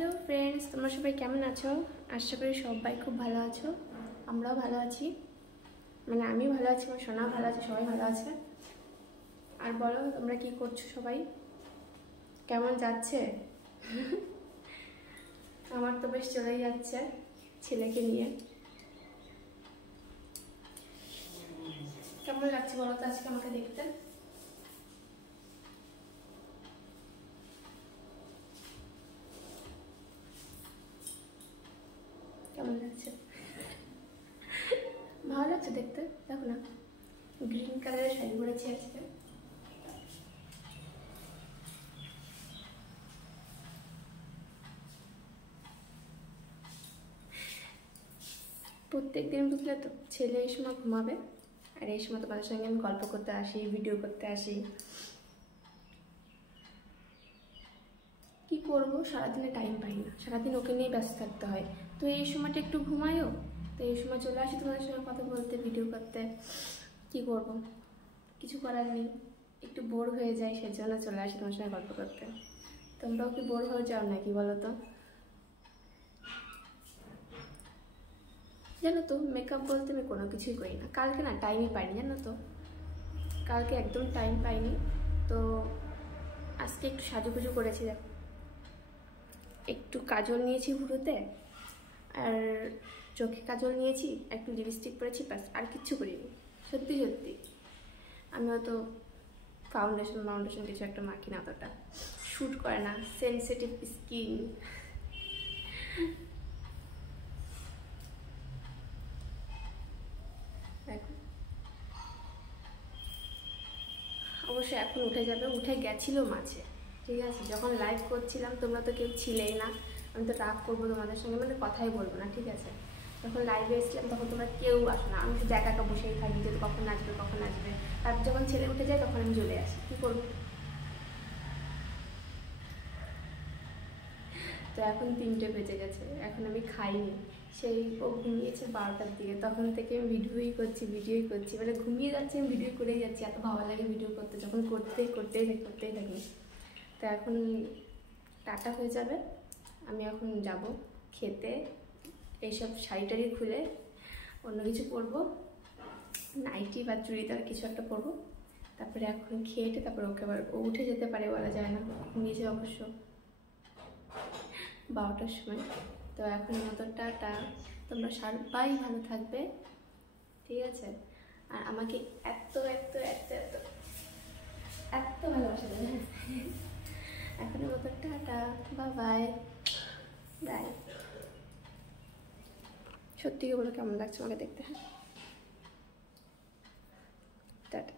Hello friends, তোমরা সবাই কেমন আছো? আশা করি সবাই খুব ভালো আছো। আমরাও ভালো আছি, মানে আমি ভালো আছি, আমার সোনা ভালো আছে, সবাই ভালো আছে। আর বলো, তোমরা কি করছো? সবাই কেমন যাচ্ছে? আমার তো বেশ চলেই যাচ্ছে ছেলেকে নিয়ে। কেমন লাগছে বলো তো আজকে আমাকে দেখতে? কেমন লাগছে? ভালো লাগছে দেখতে? দেখো না, গ্রিন কালারের শাড়ি পরেছি আজকে। প্রত্যেক দিন বুঝলে তো, ছেলে এই সময় ঘুমাবে আর এই সময় তোমাদের সঙ্গে আমি গল্প করতে আসি, ভিডিও করতে আসি। কি করব, সারাদিনে টাইম পাই না, সারাদিন ওকে নিয়ে ব্যস্ত থাকতে হয়। তো এই সময়টা একটু ঘুমায়ও, তো এই সময় চলে আসি তোমাদের সঙ্গে কথা বলতে, ভিডিও করতে। কি করব, কিছু করার নেই, একটু বোর হয়ে যায়, সেজন্য চলে আসি তোমার সঙ্গে গল্প করতে। তোমরাও কি বোর হয়ে যাও নাকি বলো তো? জানো তো, মেকআপ বলতে আমি কোনো কিছুই করি না। কালকে না টাইমই পাইনি, জানো তো, কালকে একদম টাইম পাইনি। তো আজকে একটু সাজুগুজু করেছি। দেখো, একটু কাজল নিয়েছি ভুরুতে, আর চোখে কাজল নিয়েছি, একটু লিপস্টিক পরেছি, ব্যাস, আর কিচ্ছু করিনি। সত্যি সত্যি আমি হয়তো ফাউন্ডেশন কিছু একটা মাখি না, অতটা শ্যুট করে না, সেনসিটিভ স্কিন। দেখো, অবশ্যই এখন উঠে যাবে, উঠে গেছিলো মাঝে, ঠিক আছে? যখন লাইভ করছিলাম তোমরা তো কেউ ছিলেই না, আমি তো রাগ করবো তোমাদের সঙ্গে, মানে কথাই বলবো না, ঠিক আছে? যখন লাইভে এসেছিলাম তখন তোমরা কেউ আসো না, আমি শুধু একা একা বসেই থাকি, যে কখন আসবে কখন আসবে। তারপর যখন ছেলে উঠে যায় তখন আমি চলে আসি, কী করবো? তো এখন 3টে বেজে গেছে, এখন আমি খাইনি। সেই ও ঘুমিয়েছে 12টার দিকে, তখন থেকে আমি ভিডিওই করছি, মানে ঘুমিয়ে যাচ্ছি, আমি ভিডিও করেই যাচ্ছি, এত ভালো লাগে ভিডিও করতে, যখন করতেই থাকি। তো এখন টাটা হয়ে যাবে, আমি এখন যাব খেতে। এইসব শাড়ি টাড়ি খুলে অন্য কিছু পরবো, নাইটি বা চুড়িদার কিছু একটা পরবো। তারপরে এখন খেয়েটে তারপরে ওকে আবার, ও উঠে যেতে পারে বলা যায় না, ঘুমিয়েছে অবশ্য 12টার সময়। তো এখন মতো টাটা, তোমরা সবাই ভালো থাকবে, ঠিক আছে? আর আমাকে এত এত এত এত এত ভালোবাসা দেবে। এখনের মতো টাটা, বাই বাই বাই। সত্যি বলো, কেমন লাগছে আমাকে দেখতে? হ্যাঁ, টাটা।